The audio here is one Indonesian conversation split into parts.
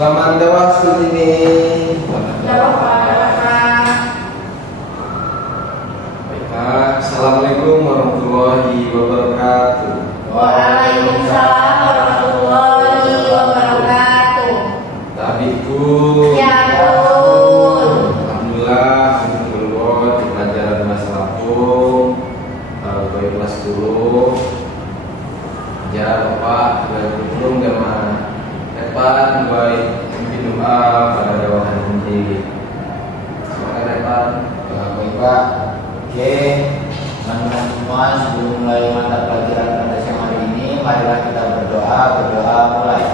Selamat lewat ini. Baik, Kak. Assalamualaikum warahmatullahi wabarakatuh. Waalaikumsalam warahmatullahi wabarakatuh. Tabiku. Ya pun. Alhamdulillah, di pelajaran bahasa Lampung, baik kelas 10. Ya Bapak, belum gama depan, baik mungkin doa pada dewan nanti. Semoga depan, baik Pak. Oke, teman-teman semua, sebelum mulai mata pelajaran pada siang hari ini, marilah kita berdoa. Berdoa mulai.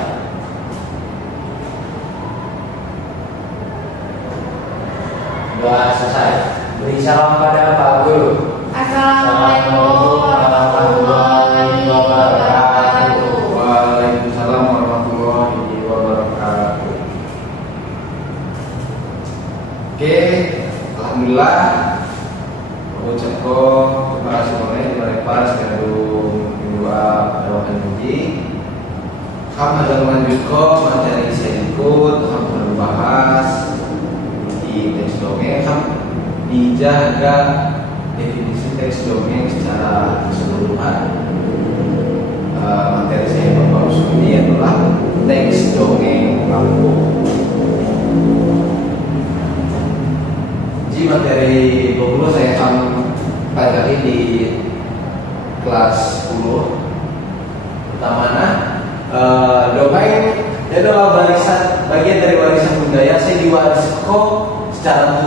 Doa selesai. Beri salam pada Pak Guru. Assalamualaikum warahmatullahi wabarakatuh. Waalaikumsalam warahmatullahi wabarakatuh. Oke, alhamdulillah. Ucapko terima kasih banyak kepada para sekalian doa doakan puji. Kami akan melanjutkan materi saya ikut akan membahas di teks dongeng dijaga definisi teks dongeng secara keseluruhan. Materi saya baru ini adalah teks dongeng Lampung. Di materi 20 saya akan pelajari di kelas 10. Pertama, dongeng adalah bagian dari warisan budaya saya diwariskan secara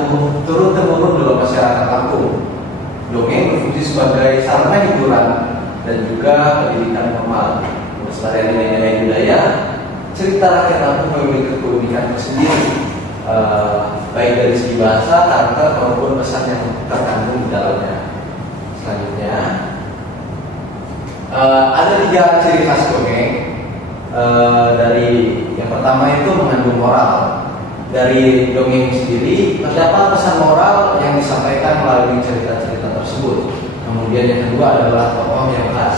turun-temurun dalam masyarakat Lampung. Dongeng berfungsi sebagai sarana hiburan dan juga pendidikan formal. Melestarikan nilai-nilai budaya, cerita rakyat Lampung memiliki keunikan tersendiri, baik dari segi bahasa, karakter maupun pesan yang terkandung di dalamnya. Selanjutnya, ada 3 ciri khas dongeng. Dari yang pertama itu mengandung moral. Dari dongeng sendiri terdapat pesan moral yang disampaikan melalui cerita-cerita tersebut. Kemudian yang kedua adalah tokoh yang khas.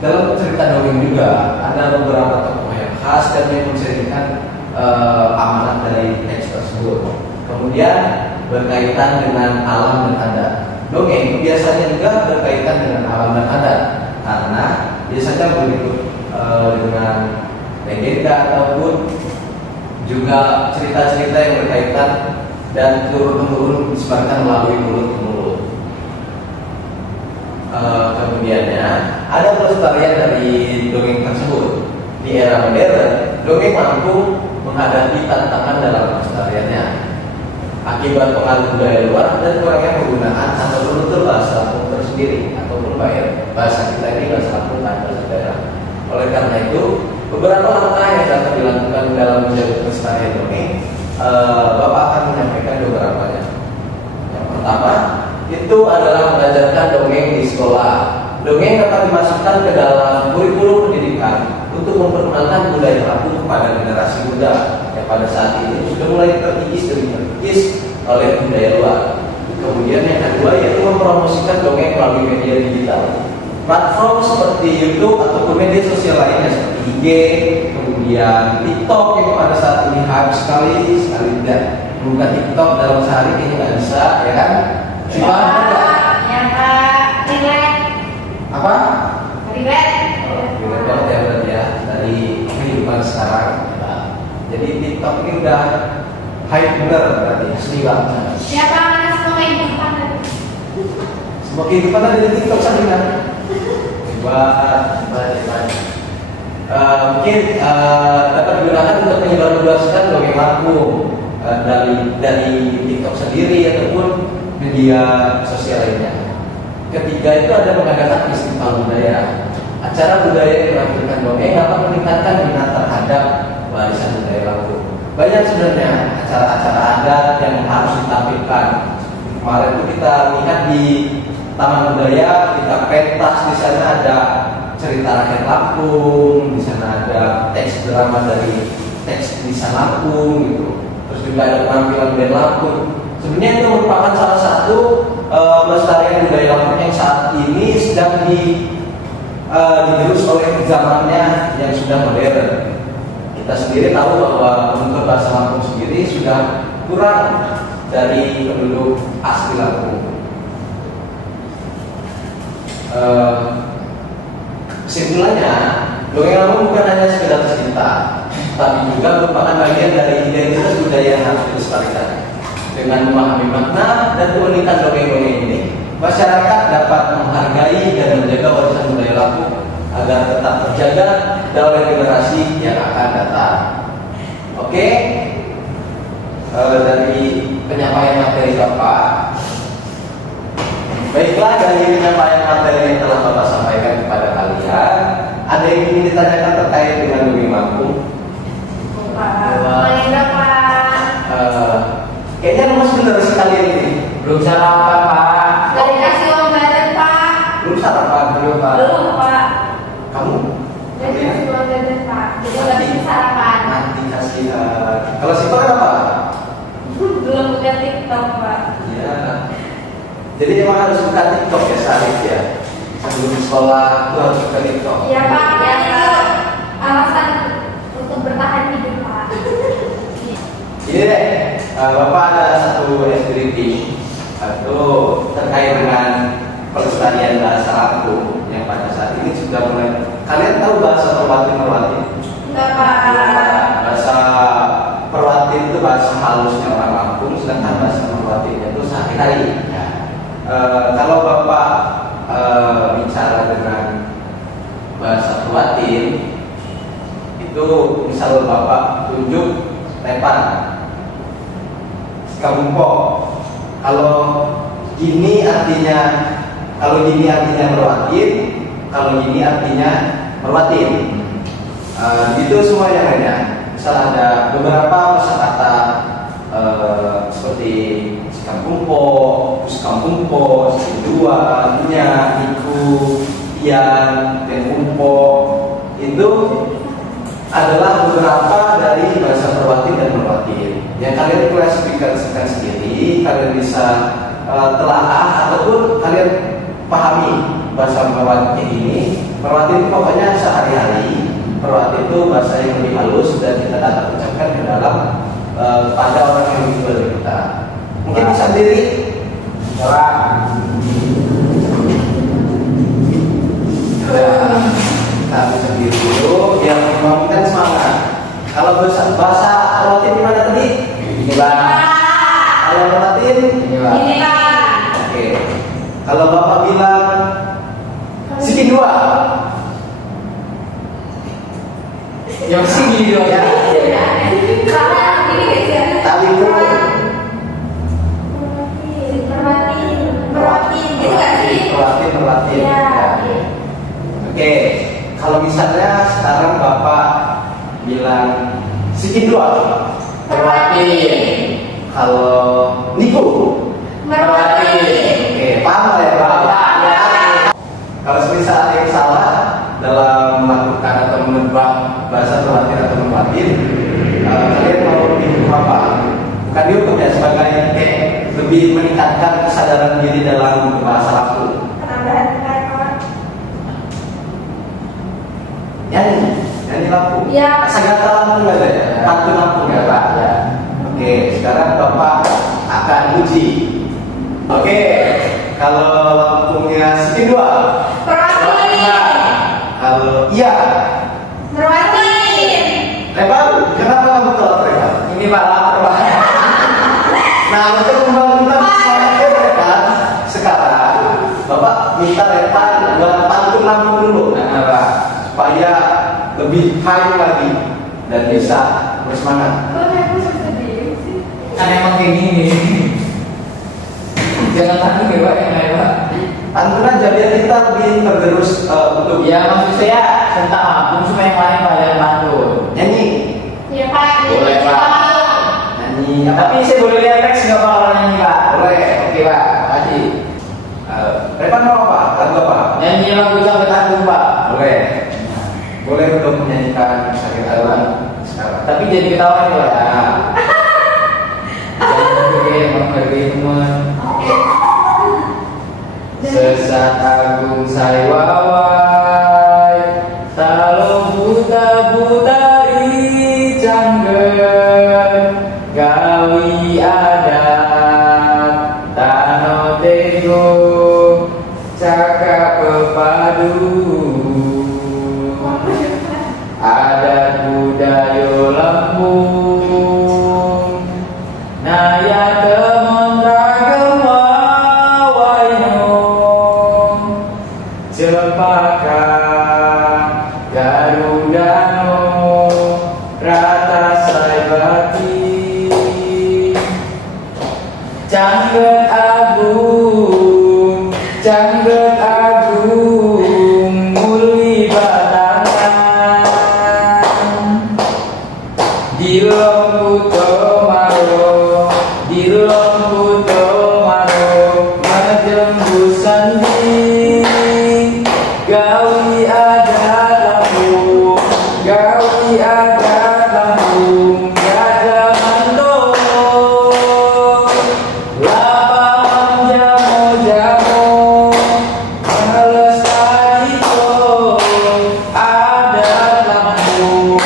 Dalam cerita dongeng juga ada beberapa tokoh yang khas dan yang menceritakan amanat dari teks tersebut. Kemudian berkaitan dengan alam dan adat. Dongeng biasanya juga berkaitan dengan alam dan adat karena biasanya berikut dengan legenda ataupun juga cerita-cerita yang berkaitan dan turun-temurun disebarkan melalui mulut ke mulut. Kemudiannya ada pelestarian dari dongeng tersebut. Di era modern, dongeng mampu menghadapi tantangan dalam pelestariannya akibat pengaruh budaya luar dan kurangnya penggunaan atau penutur bahasa Lampung tersendiri ataupun bahasa kita ini bahasa Lampung dan bahasa daerah. Oleh karena itu, beberapa langkah yang dapat dilakukan dalam menjaga pelestarian dongeng, Bapak akan menyampaikan beberapanya. Yang pertama, itu adalah mengajarkan dongeng di sekolah. Dongeng dapat dimasukkan ke dalam kurikulum pendidikan untuk memperkenalkan budaya Lampung kepada generasi muda yang pada saat ini sudah mulai terkikis oleh budaya luar. Kemudian yang kedua yaitu mempromosikan dongeng melalui media digital. Platform seperti YouTube ataupun media sosial lainnya seperti IG, kemudian TikTok yang pada saat ini hype sekali tidak buka TikTok dalam sehari kayaknya nggak bisa, ya kan? Ya Pak, relate. Apa? Relate. Relate banget ya berarti ya dari kehidupan sekarang. Jadi TikTok ini udah hype bener berarti asli banget. Siapa mana semua kehidupan? Semua kehidupan ada di TikTok saja. Mungkin dapat digunakan untuk menyebarluaskan dongeng Lampung dari TikTok sendiri ataupun media sosial lainnya. Ketiga itu ada mengadakan festival budaya. Acara budaya yang menampilkan dongeng dapat meningkatkan minat terhadap warisan budaya Lampung. Banyak sebenarnya acara-acara adat yang harus ditampilkan. Kemarin itu kita lihat di Taman Budaya, kita pentas, di sana ada cerita rakyat Lampung, di sana ada teks drama dari teks lisan Lampung gitu. Terus juga ada penampilan band Lampung. Sebenarnya itu merupakan salah satu pelestarian budaya Lampung yang saat ini sedang digerus oleh zamannya yang sudah modern. Kita sendiri tahu bahwa untuk bahasa Lampung sendiri sudah kurang dari penduduk asli Lampung. Kesimpulannya, dongeng Lampung bukan hanya sekedar cerita, tapi juga merupakan bagian dari identitas budaya yang harus dilestarikan. Dengan memahami makna dan keunikan dongeng-dongeng ini, masyarakat dapat menghargai dan menjaga warisan budaya Lampung agar tetap terjaga oleh generasi yang akan datang. Oke, dari penyampaian materi Bapak, baiklah dari penyampaian materi yang telah Bapak sampaikan kepada kalian, ada yang ingin ditanyakan terkait dengan dongeng Lampung? Kayaknya lemes bener sekali ini. Belum sarapan Pak. Gak dikasih uang jajan Pak. Belum sarapan? Belum Pak. Belum Pak. Kamu? Gak dikasih uang jajan Pak. Jadi gak bisa sarapan. Nanti kasih. Kalau Siva kenapa? Belum buka TikTok Pak. Iya. Jadi emang harus buka TikTok ya Sarif ya. Sebelum sekolah itu harus buka TikTok. Iya Pak. Ya itu alasan untuk bertahan hidup Pak. Jadi deh, Bapak ada satu activity itu terkait dengan pelestarian bahasa Lampung yang pada saat ini sudah mulai. Kalian tahu bahasa Perwatin? Enggak Pak. Bahasa Perwatin itu bahasa halusnya orang Lampung, sedangkan bahasa Perwatinnya itu sehari-hari. Kalau Bapak bicara dengan bahasa Perwatin, itu misal Bapak tunjuk lepan, Kamumpo. Kalau gini artinya Perwatin, kalau gini artinya Perwatin. Gitu semuanya hanya. Misal ada beberapa kosakata seperti Sikampumpo, Puskampumpo, Sidua, Nya, Iku, Ian, Tengkumpo. Itu adalah beberapa dari bahasa Perwatin dan Perwatin yang kalian klasifikasikan sendiri. Kalian bisa telaah ataupun kalian pahami bahasa Perwatin ini. Perwatin itu pokoknya sehari-hari. Perwatin itu bahasa yang lebih halus dan kita dapat ucapkan ke dalam pada orang yang lebih tua dari kita. Mungkin bisa sendiri. Coba. Kita bisa diri dulu, yang membangunkan semangat. Kalau bahasa Perwatin gimana tadi? Ini Pak. Kalau Perwatin? Ini Pak. Ini Pak. Oke. Kalau Bapak bilang Sikin dua. Yang sini dong ya. Sama ini guys ya. Tali kurung. Perwatin. Gitu gak sih? Perwatin. Iya. Ya. Oke. Kalau misalnya sekarang Bapak bilang Sikin dua. Perwatin. Kalau Niku. Perwatin. Oke, paham ya Pak? Kalau misal ada yang salah dalam melakukan atau menebak bahasa Perwatin atau Perwatin, kalian mau dihukum apa? Bukan dihukum ya, sebagai lebih meningkatkan kesadaran diri dalam bahasa Lampung. Nyanyi Lampung. Ya. Sagata Lampung nggak ada ya? Pantun Lampung ya Pak? Ya. Oke, sekarang Bapak akan uji. Oke, kalau Lampungnya Sikin dua. Perwatin. Kalau iya, Perwatin. lebar. Kenapa kamu tolak lebar? Ini Pak lapar Pak. Nah, untuk membangunkan semangatnya mereka, sekarang Bapak minta lebar buat pantun Lampung dulu, Nah Pak. supaya lebih high lagi dan bisa bersemangat. Kok aku sedih sih? Kan emang kayak gini. Jangan takut ya Pak, yang lain Pak. Pantun aja biar kita lebih tergerus untuk Ya maksud saya tentang Lampung supaya yang lain Pak yang pantun. nyanyi. Iya Pak. Boleh, Pak. Nyanyi apa? Tapi saya boleh lihat teks nggak Pak kalau nyanyi Pak? Boleh. Oke Pak, makasih. Repan mau apa? Lagu apa? Nyanyi lagu Sampai Tanggung Pak. Boleh. Boleh untuk menyanyikan sakit hati sekarang. Tapi jadi ketawa nih Pak. Jangan menghargai teman. Sesat agung saya wawai, talo buta butari. pepadu, adat budaya Lampung, naya temon ragama waino, cepaka garudano, rata saibati, cangget agung, cangget agung, muli batangan, dilong putomaro, dilong putomaro, majembusan di gawi adat Lampung, gawi adat Lampung, jaga mendoro, lapang jamu-jamu, melestarikan adat Lampung.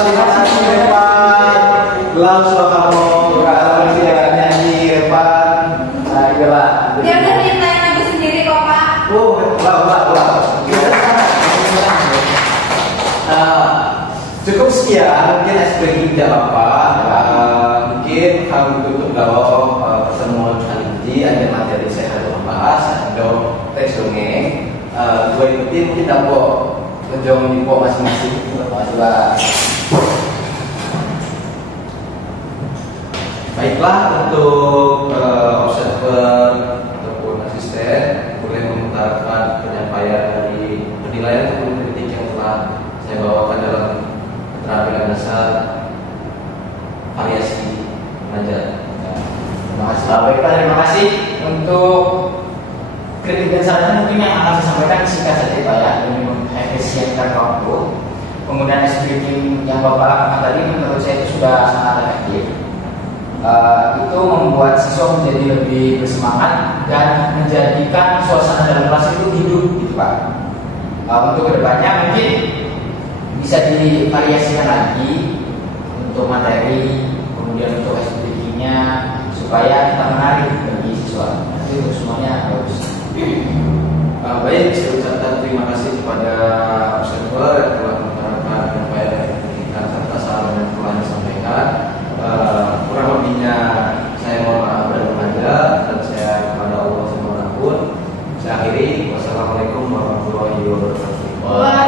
Terima kasih Repan. Lalu kamu tidak nyanyi Repan. Nah, itu Pak. Dia udah nyiptain lagu sendiri kok Pak. Oh, wow. Cukup sekian, mungkin SPG tidak apa-apa. Mungkin kami tutup dulu pertemuan kali ini. Ada materi saya harus membahas, ada teks dongeng. Dua ikutin kita kok menjauh di masing-masing. Terima kasih Pak. Baiklah, untuk observer ataupun asisten boleh mengutarakan penyampaian dari penilaian ataupun kritik yang telah saya bawakan dalam keterampilan dasar variasi mengajar. Terima kasih. Baiklah, terima kasih untuk kritik dan saran mungkin yang akan saya sampaikan singkat saja Pak ya, demi mengefisienkan waktu. Penggunaan scripting yang Bapak lakukan tadi menurut saya itu sudah sangat efektif. Itu membuat siswa menjadi lebih bersemangat dan menjadikan suasana dalam kelas itu hidup gitu Pak. Untuk kedepannya mungkin bisa divariasikan lagi untuk materi, kemudian untuk SPG-nya supaya kita menarik bagi siswa. Nanti untuk semuanya bagus. Baik, saya ucapkan terima kasih kepada observer yang telah mengutarakan penyampaian dan kritikan serta saran yang telah disampaikan. Kurang lebihnya saya mohon maaf dan mengajak, dan saya kepada Allah Subhanahu wa ta'ala. Saya akhiri. Wassalamualaikum warahmatullahi wabarakatuh.